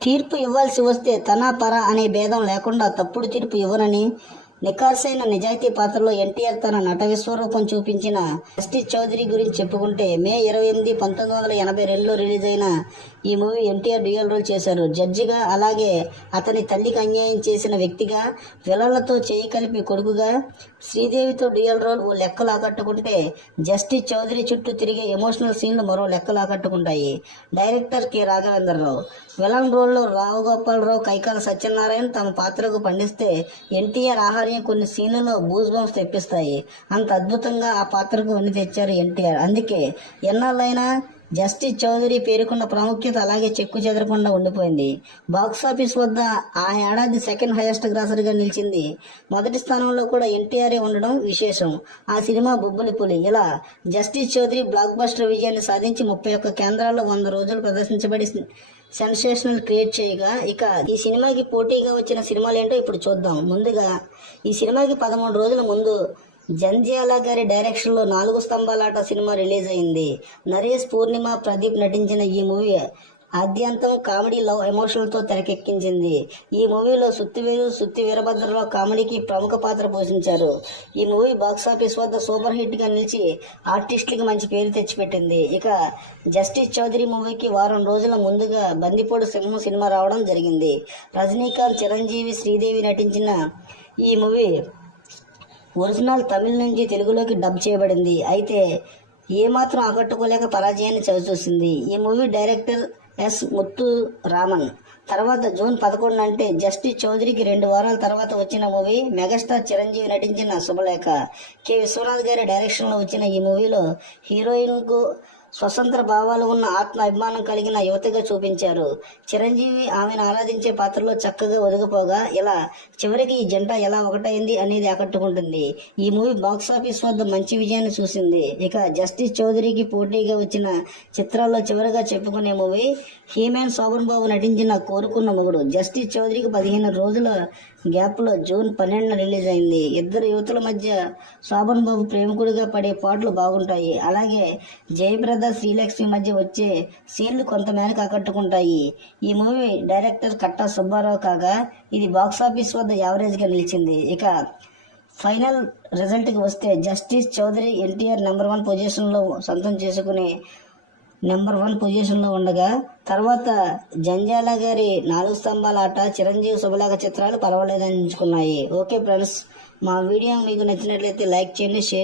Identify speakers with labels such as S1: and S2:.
S1: తీర్పు ఇవ్వాల్సి వస్తే తన పర అనే భేదం లేకుండా తప్పుడు తీర్పు ఇవ్వనని నిఖార్సైన నిజాయితీ పాత్రలో ఎన్టీఆర్ తన నట విశ్వరూపం చూపించిన జస్టిస్ చౌదరి గురించి చెప్పుకుంటే మే ఇరవై ఎనిమిది పంతొమ్మిది వందల ఎనభై రెండులో రిలీజ్ అయిన ఈ మూవీ ఎన్టీఆర్ డ్యూయల్ రోల్ చేశారు. జడ్జిగా అలాగే అతని తల్లికి అన్యాయం చేసిన వ్యక్తిగా విలన్లతో చేయి కలిపి కొడుకుగా శ్రీదేవితో డ్యూయల్ రోల్ ఓ లెక్కలు ఆకట్టుకుంటే జస్టిస్ చౌదరి చుట్టూ తిరిగే ఎమోషనల్ సీన్లు మరో లెక్కలు ఆకట్టుకుంటాయి. Director K. రాఘవేంద్రరావు. విలన్ రోల్లో రావు కైకాల సత్యనారాయణ తమ పాత్రకు పండిస్తే ఎన్టీఆర్ ఆహార్యం కొన్ని సీన్లలో బూజ్ బాంబ్స్ తెప్పిస్తాయి. అంత అద్భుతంగా ఆ పాత్రకు ఉన్ని తెచ్చారు ఎన్టీఆర్. అందుకే ఎన్నాళ్ళైనా జస్టిస్ చౌదరి పేరుకున్న ప్రాముఖ్యత అలాగే చెక్కు చెదరకుండా ఉండిపోయింది. బాక్సాఫీస్ వద్ద ఆ ఏడాది సెకండ్ హైయెస్ట్ గ్రాసర్గా నిలిచింది. మొదటి స్థానంలో కూడా ఎన్టీఆర్ ఉండడం విశేషం. ఆ సినిమా బొబ్బులి పులి. ఇలా జస్టిస్ చౌదరి బ్లాక్ బస్టర్ విజయాన్ని సాధించి ముప్పై ఒక్క కేంద్రాల్లో వంద రోజులు ప్రదర్శించబడి సెన్సేషనల్ క్రియేట్ చేయగా ఇక ఈ సినిమాకి పోటీగా వచ్చిన సినిమాలు ఏంటో ఇప్పుడు చూద్దాం. ముందుగా ఈ సినిమాకి పదమూడు రోజుల ముందు జంధ్యాల గారి డైరెక్షన్లో నాలుగు స్తంభాలాట సినిమా రిలీజ్ అయింది. నరేష్ పూర్ణిమ ప్రదీప్ నటించిన ఈ మూవీ ఆద్యంతం కామెడీ లవ్ ఎమోషన్లతో తెరకెక్కించింది. ఈ మూవీలో సుత్తివేలు సుత్తి వీరభద్రరావు కామెడీకి ప్రముఖ పాత్ర పోషించారు. ఈ మూవీ బాక్సాఫీస్ వద్ద సూపర్ హిట్గా నిలిచి ఆర్టిస్టులకి మంచి పేరు తెచ్చిపెట్టింది. ఇక జస్టిస్ చౌదరి మూవీకి వారం రోజుల ముందుగా బందిపోడు సింహం సినిమా రావడం జరిగింది. రజనీకాంత్ చిరంజీవి శ్రీదేవి నటించిన ఈ మూవీ ఒరిజినల్ తమిళ నుంచి తెలుగులోకి డబ్ చేయబడింది. అయితే ఏమాత్రం ఆకట్టుకోలేక పరాజయాన్ని చవిచూసింది. ఈ movie director S Muthu Raman. తర్వాత జూన్ పదకొండు అంటే జస్టిస్ చౌదరికి రెండు వారాల తర్వాత వచ్చిన మూవీ మెగాస్టార్ చిరంజీవి నటించిన శుభలేఖ. కె. విశ్వనాథ్ గారి డైరెక్షన్లో వచ్చిన ఈ మూవీలో హీరోయిన్కు స్వతంత్ర భావాలు ఉన్న ఆత్మ అభిమానం కలిగిన యువతగా చూపించారు. చిరంజీవి ఆమెను ఆరాధించే పాత్రలో చక్కగా ఒదిగిపోగా ఇలా చివరికి ఈ జంట ఎలా ఒకటైంది? అనేది ఆకట్టుకుంటుంది. ఈ మూవీ బాక్సాఫీస్ వద్ద మంచి విజయాన్ని చూసింది. ఇక జస్టిస్ చౌదరికి పోటీగా వచ్చిన చిత్రాల్లో చివరిగా చెప్పుకునే మూవీ హీమాన్ శోభన్ బాబు నటించిన కోరుకున్న మొగుడు. జస్టిస్ చౌదరికి పదిహేను రోజుల గ్యాప్లో జూన్ పన్నెండున రిలీజ్ అయింది. ఇద్దరు యువతుల మధ్య శోభన్ బాబు ప్రేమికుడిగా పడే పాటలు బాగుంటాయి. అలాగే జయప్రద శ్రీలక్ష్మి మధ్య వచ్చే సీన్లు కొంతమేరకు ఆకట్టుకుంటాయి. ఈ మూవీ డైరెక్టర్ కట్టా సుబ్బారావు కాగా ఇది బాక్సాఫీస్ వద్ద యావరేజ్గా నిలిచింది. ఇక ఫైనల్ రిజల్ట్కి వస్తే justice Chaudhary NTR number one పొజిషన్లో సొంతం చేసుకుని నెంబర్ వన్ పొజిషన్లో ఉండగా తర్వాత జంజాల గారి నాలుగు స్తంభాల ఆట చిరంజీవి శుభలాగ చిత్రాలు పర్వాలేదని ఎంచుకున్నాయి ఓకే ఫ్రెండ్స్ మా వీడియో మీకు నచ్చినట్లయితే లైక్ చేయండి షేర్